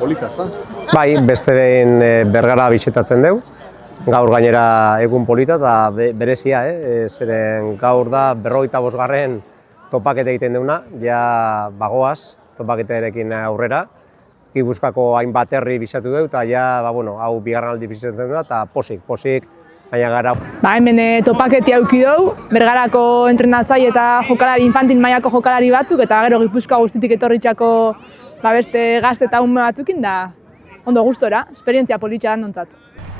Polita, ezta? Bai, beste behin Bergara bisitatzen dugu. Gaur gainera egun polita eta berezia, zeren gaur da 45. topaketa egiten duguna, ja bagoaz topaketarekin aurrera. Gipuzkoako hainbat herri bisitatu dugu eta ja, hau bigarren aldi bisitatzen dugu eta posik, baina gara. Hemen topaketi auki dugu, Bergarako entrenatzaile eta jokalari infantil mailako jokalari batzuk eta gero Gipuzkoa guztitik etorritako beste gazte eta ume batzukin da ondo gustora, esperientzia politxa danontzat.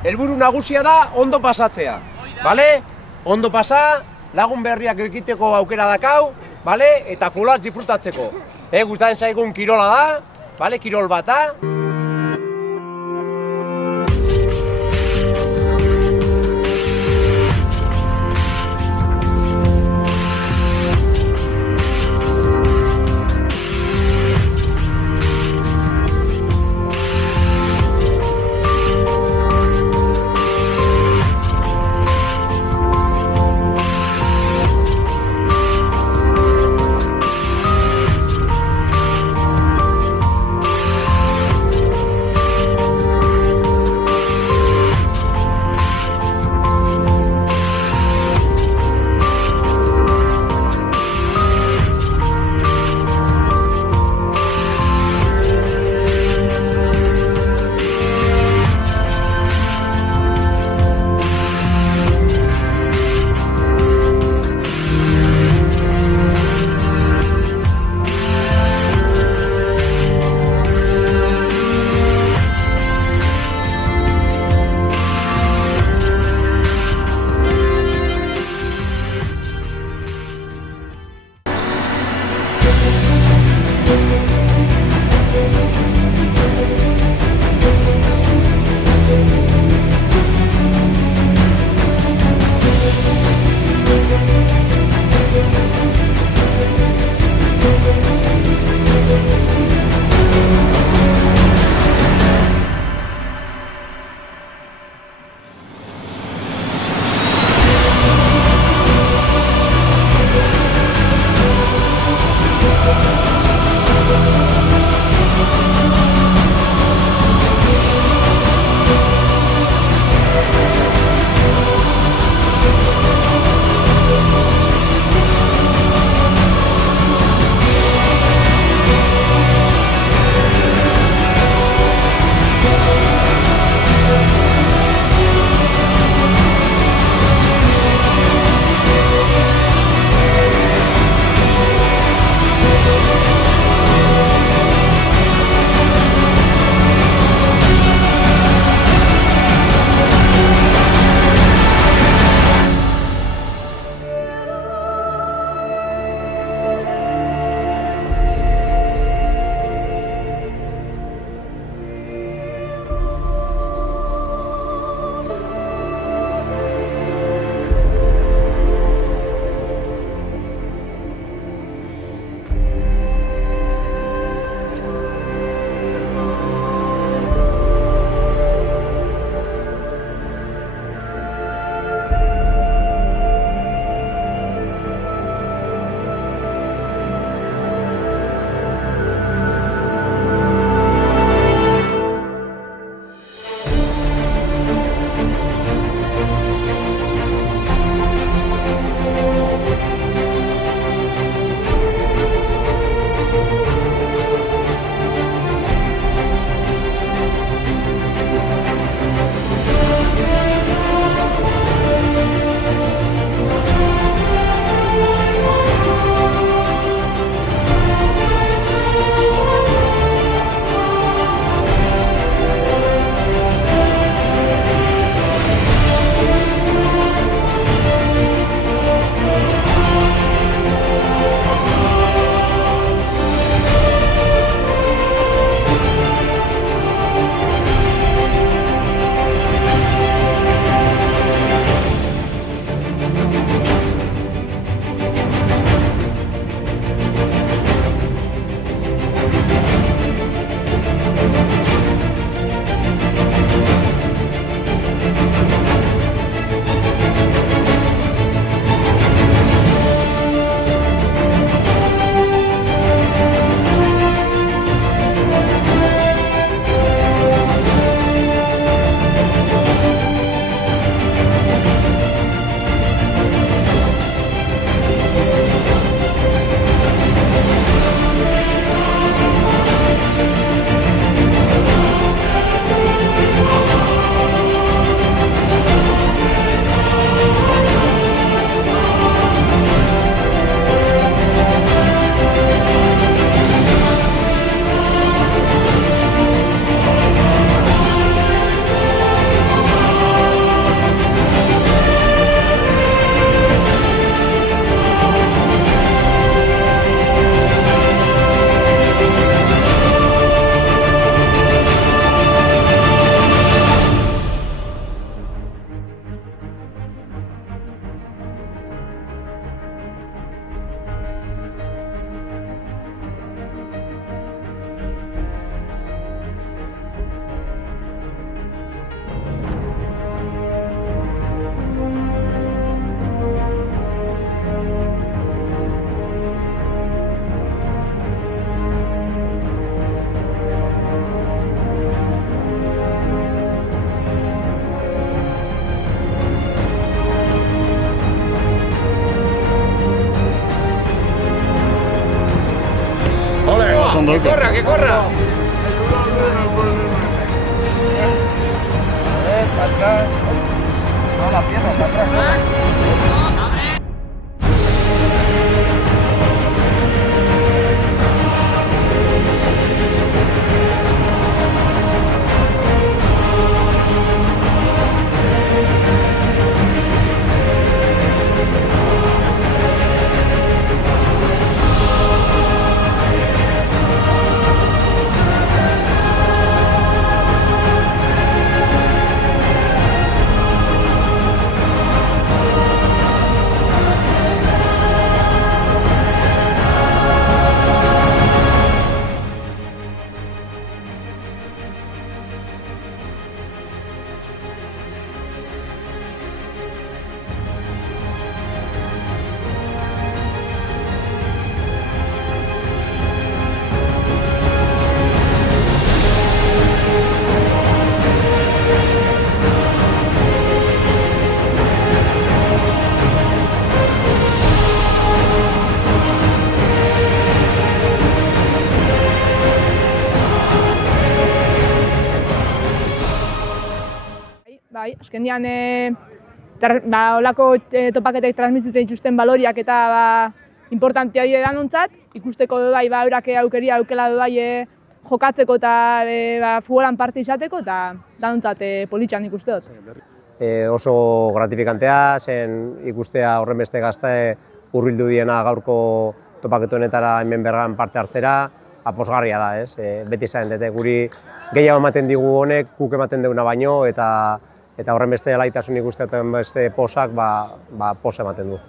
Helburu nagusia da ondo pasatzea, bale? Ondo pasa, lagun berriak ekiteko aukera dakau, bale? Eta fulaz disfrutatzeko. Gustatzen zaigun kirola da, bale? Kirol bat da. ondo. Que corra! Bai, azkendian holako topaketek transmititzen dituzten baloriak eta importantia dira danontzat, ikusteko bai eurak aukeria aukela bai jokatzeko eta futbolan parte izateko eta danontzat politxan ikuste dut. Oso gratifikantea, zen ikustea horren beste gazte hurbildu diena gaurko topaketu honetara hemen Bergaran parte hartzera, pozgarria da, ez? Beti zain dute, guri gehiago ematen digu honek, guk ematen duguna baino, eta horren beste laitasun ikustetan beste posak, posa ematen du.